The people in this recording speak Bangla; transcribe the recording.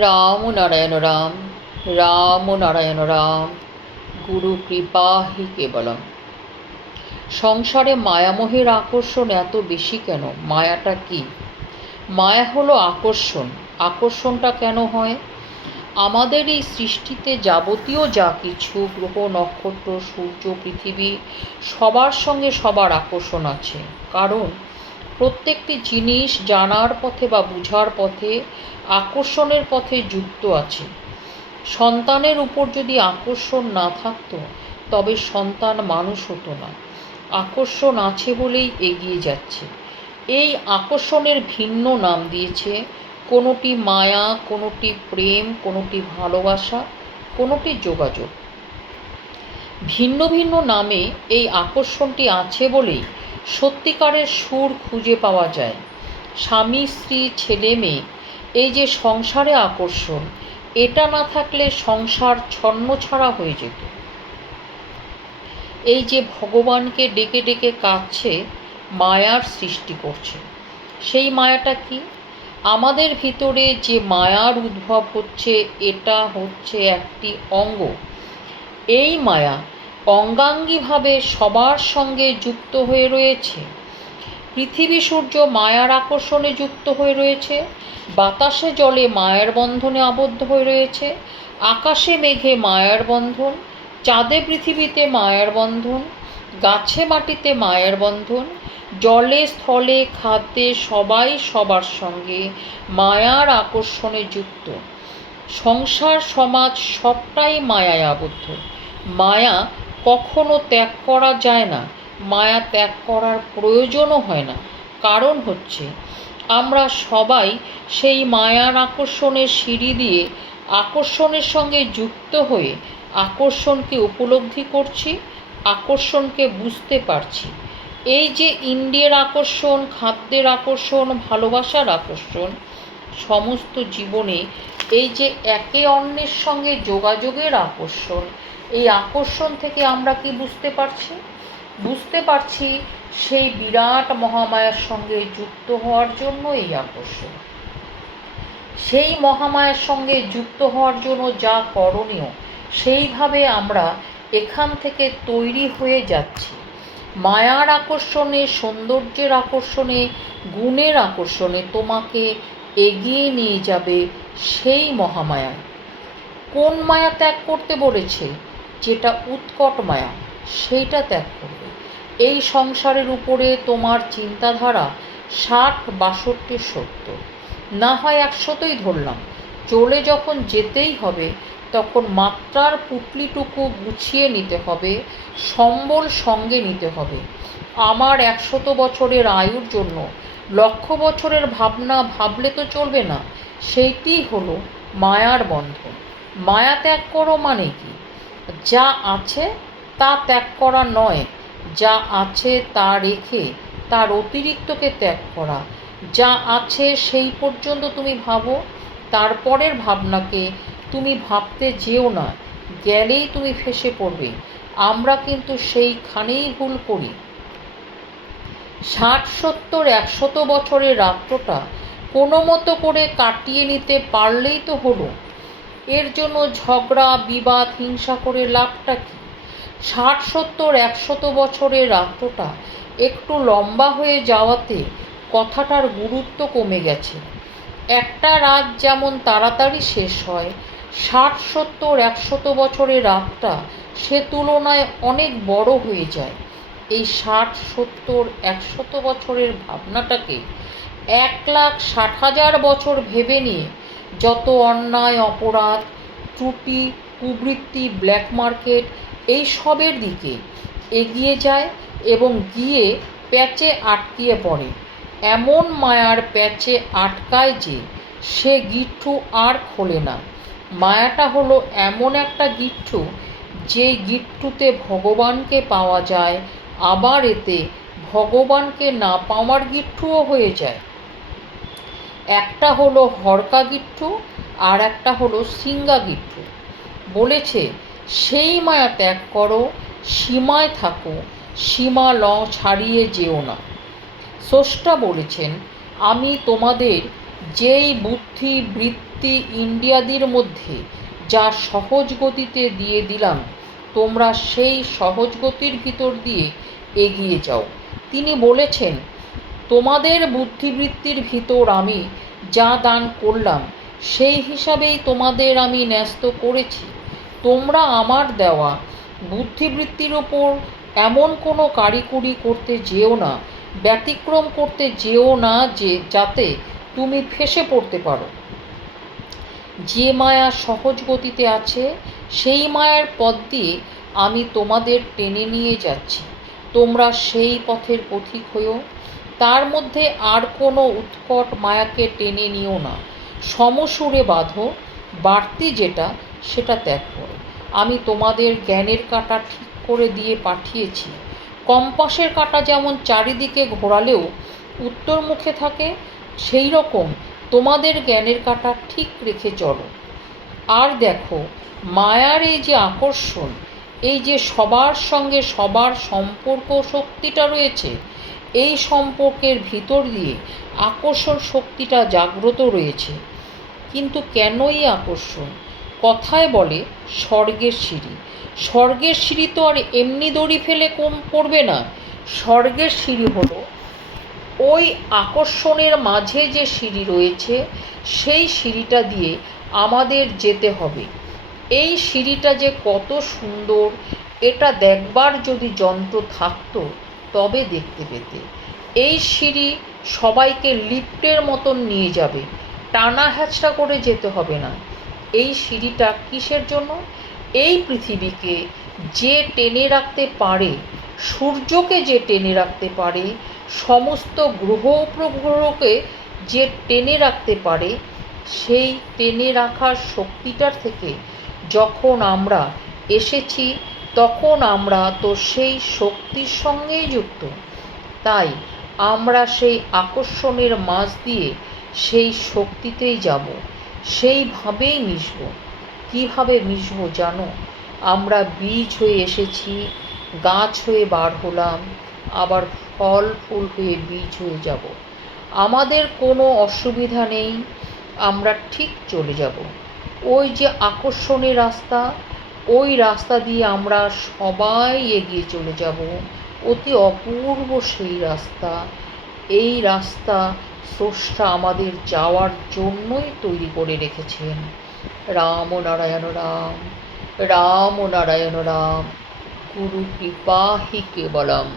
রাম নারায়ণ রাম, রাম নারায়ণ রাম, গুরু কৃপা হি কেবলম। সংসারে মায়ামোহের আকর্ষণ এত বেশি কেন? মায়াটা কি? মায়া হলো আকর্ষণ। আকর্ষণটা কেন হয়? আমাদের এই সৃষ্টিতে যাবতীয় যা কিছু গ্রহ, নক্ষত্র, সূর্য, পৃথিবী, সবার সঙ্গে সবার আকর্ষণ আছে। কারণ প্রত্যেকটি জিনিস জানার পথে বা বুঝার পথে আকর্ষণের পথে যুক্ত আছে। সন্তানের উপর যদি আকর্ষণ না থাকতো তবে সন্তান মানুষ হতো না। আকর্ষণ আছে বলেই এগিয়ে যাচ্ছে। এই আকর্ষণের ভিন্ন নাম দিয়েছে, কোনোটি মায়া, কোনোটি প্রেম, কোনোটি ভালোবাসা, কোনোটি যোগাযোগ। ভিন্ন ভিন্ন নামে এই আকর্ষণটি আছে বলেই সত্যিকারের সুর খুঁজে পাওয়া যায়। স্বামী, স্ত্রী, ছেলে, মেয়ে, এই যে সংসারে আকর্ষণ, এটা না থাকলে সংসার ছন্নছাড়া হয়ে যেত। এই যে ভগবানকে ডেকে ডেকে কাঁদছে, মায়ার সৃষ্টি করছে। সেই মায়াটা কি? আমাদের ভিতরে যে মায়ার উদ্ভব হচ্ছে, এটা হচ্ছে একটি অঙ্গ। এই মায়া অঙ্গাঙ্গিভাবে সবার সঙ্গে যুক্ত হয়ে রয়েছে। পৃথিবী সূর্য মায়ার আকর্ষণে যুক্ত হয়ে রয়েছে, বাতাসে জলে মায়ার বন্ধনে আবদ্ধ হয়ে রয়েছে, আকাশে মেঘে মায়ার বন্ধন, চাঁদে পৃথিবীতে মায়ার বন্ধন, গাছে মাটিতে মায়ার বন্ধন, জলে স্থলে খাদ্যে সবাই সবার সঙ্গে মায়ার আকর্ষণে যুক্ত। সংসার সমাজ সবটাই মায়ায় আবদ্ধ। মায়া কখনো ত্যাগ করা যায় না, মায়া ত্যাগ করার প্রয়োজনও হয় না। কারণ হচ্ছে আমরা সবাই সেই মায়ার আকর্ষণের সিঁড়ি দিয়ে আকর্ষণের সঙ্গে যুক্ত হয়ে আকর্ষণকে উপলব্ধি করছি, আকর্ষণকে বুঝতে পারছি। এই যে ইন্দ্রিয়ের আকর্ষণ, খাদ্যের আকর্ষণ, ভালোবাসার আকর্ষণ, সমস্ত জীবনে এই যে একে অন্যের সঙ্গে যোগাযোগের আকর্ষণ, এই আকর্ষণ থেকে আমরা কি বুঝতে পারছি? বুঝতে পারছি সেই বিরাট মহামায়ার সঙ্গে যুক্ত হওয়ার জন্য এই আকর্ষণ। সেই মহামায়ার সঙ্গে যুক্ত হওয়ার জন্য যা করণীয়, সেইভাবে আমরা এখান থেকে তৈরি হয়ে যাচ্ছি। মায়ার আকর্ষণে, সৌন্দর্যের আকর্ষণে, গুণের আকর্ষণে তোমাকে এগিয়ে নিয়ে যাবে সেই মহামায়া। কোন মায়া ত্যাগ করতে বলেছে? যেটা উৎকট মায়া, সেইটা ত্যাগ করবে। এই সংসারের উপরে তোমার চিন্তাধারা 60, 62, 70, না হয় 100তেই ধরলাম। চলে যখন যেতেই হবে তখন মাত্রার পুটলিটুকু গুছিয়ে নিতে হবে, সম্বল সঙ্গে নিতে হবে। আমার 100 বছরের আয়ুর জন্য 1,00,000 বছরের ভাবনা ভাবলে তো চলবে না। সেইটি হলো মায়ার বন্ধন। মায়া ত্যাগ করো মানে কি? যা আছে তা ত্যাগ করা নয়, যা আছে তা রেখে তার অতিরিক্তকে ত্যাগ করা। যা আছে সেই পর্যন্ত তুমি ভাবো, তারপরের ভাবনাকে তুমি ভাবতে যেও না, গেলেই তুমি ফেঁসে পড়বে। আমরা কিন্তু সেইখানেই ভুল করি। 60, 70, 100 বছরের রাত্রটা কোনো মতো করে কাটিয়ে নিতে পারলেই তো হলো। এর জন্য ঝগড়া, বিবাদ, হিংসা করে লাভটা কি? 60, 70, 100 বছরের রাত্রটা একটু লম্বা হয়ে যাওয়াতে কথাটার গুরুত্ব কমে গেছে। একটা রাত যেমন তাড়াতাড়ি শেষ হয়, 60, 70, 100 বছরের রাতটা সে তুলনায় অনেক বড় হয়ে যায়। এই 60, 70, 100 বছরের ভাবনাটাকে 1,60,000 বছর ভেবে নিয়ে যত অন্যায়, অপরাধ, ত্রুটি, কুবৃত্তি, ব্ল্যাক মার্কেট, এই সবের দিকে এগিয়ে যায় এবং গিয়ে প্যাচে আটকিয়ে পড়ে। এমন মায়ার প্যাচে আটকায় যে সে গিট্টু আর খোলে না। মায়াটা হলো এমন একটা গিট্টু, যে গিট্টুতে ভগবানকে পাওয়া যায়, আবার এতে ভগবানকে না পাওয়ার গিট্টুও হয়ে যায়। একটা হলো হরকা গিট্টু, আর একটা হলো সিঙ্গা গিট্টু। বলেছে সেই মায়া ত্যাগ করো, সীমায় থাকো, সীমা ছাড়িয়ে যেও না। স্রষ্টা বলেছেন, আমি তোমাদের যেই বুদ্ধি, বৃত্তি, বুদ্ধি ইন্দ্রিয়াদির মধ্যে যা সহজ গতিতে দিয়ে দিলাম, তোমরা সেই সহজ গতির ভিতর দিয়ে এগিয়ে যাও। তিনি বলেছেন, তোমাদের বুদ্ধিবৃত্তির ভিতর আমি যা দান করলাম সেই হিসাবেই তোমাদের আমি ন্যস্ত করেছি। তোমরা আমার দেওয়া বুদ্ধিবৃত্তির ওপর এমন কোনো কারিকুরি করতে যেও না, ব্যতিক্রম করতে যেও না যাতে তুমি ফেঁসে পড়তে পারো। যে মায়া সহজ গতিতে আছে সেই মায়ার পথ দিয়ে আমি তোমাদের টেনে নিয়ে যাচ্ছি। তোমরা সেই পথের পথিক হয়েও। তার মধ্যে আর কোনো উৎকট মায়াকে টেনে নিও না। সমসুরে বাঁধো, বাড়তি যেটা সেটা ত্যাগ করো। আমি তোমাদের জ্ঞানের কাঁটা ঠিক করে দিয়ে পাঠিয়েছি। কম্পাসের কাঁটা যেমন চারিদিকে ঘোরালেও উত্তর মুখে থাকে, সেই রকম তোমাদের জ্ঞানের কাঁটা ঠিক রেখে চলো। আর দেখো, মায়ার এই যে আকর্ষণ, এই যে সবার সঙ্গে সবার সম্পর্ক শক্তিটা রয়েছে, এই সম্পর্কের ভিতর দিয়ে আকর্ষণ শক্তিটা জাগ্রত রয়েছে। কিন্তু কেন এই আকর্ষণ? কথায় বলে স্বর্গের সিঁড়ি। স্বর্গের সিঁড়ি তো আর এমনি দড়ি ফেলে পড়বে না। স্বর্গের সিঁড়ি হলো ওই আকর্ষণের মাঝে যে সিঁড়ি রয়েছে, সেই সিঁড়িটা দিয়ে আমাদের যেতে হবে। এই সিঁড়িটা যে কত সুন্দর, এটা দেখবার যদি যন্ত্র থাকতো তবে দেখতে পেতে। এই সিঁড়ি সবাইকে লিফটের মতন নিয়ে যাবে, টানা হ্যাচড়া করে যেতে হবে না। এই সিঁড়িটা কিসের জন্য? এই পৃথিবীকে যে টেনে রাখতে পারে, সূর্যকে যে টেনে রাখতে পারে, সমস্ত গ্রহ উপগ্রহকে যে টেনে রাখতে পারে, সেই টেনে রাখার শক্তিটার থেকে যখন আমরা এসেছি তখন আমরা তো সেই শক্তির সঙ্গেই যুক্ত। তাই আমরা সেই আকর্ষণের মাঝ দিয়ে সেই শক্তিতেই যাব, সেইভাবেই মিশব। কীভাবে মিশব জানো? আমরা বীজ হয়ে এসেছি, গাছ হয়ে বার হলাম, আবার ফল ফুল হয়ে বীজ হয়ে যাব। আমাদের কোনো অসুবিধা নেই, আমরা ঠিক চলে যাব। ওই যে আকর্ষণের রাস্তা, ওই রাস্তা দিয়ে আমরা সবাই এগিয়ে চলে যাব। অতি অপূর্ব সেই রাস্তা। এই রাস্তা স্রষ্টা আমাদের যাওয়ার জন্যই তৈরি করে রেখেছেন। রাম নারায়ণ রাম, রাম নারায়ণ রাম, গুরু কৃপা হি কেবলম।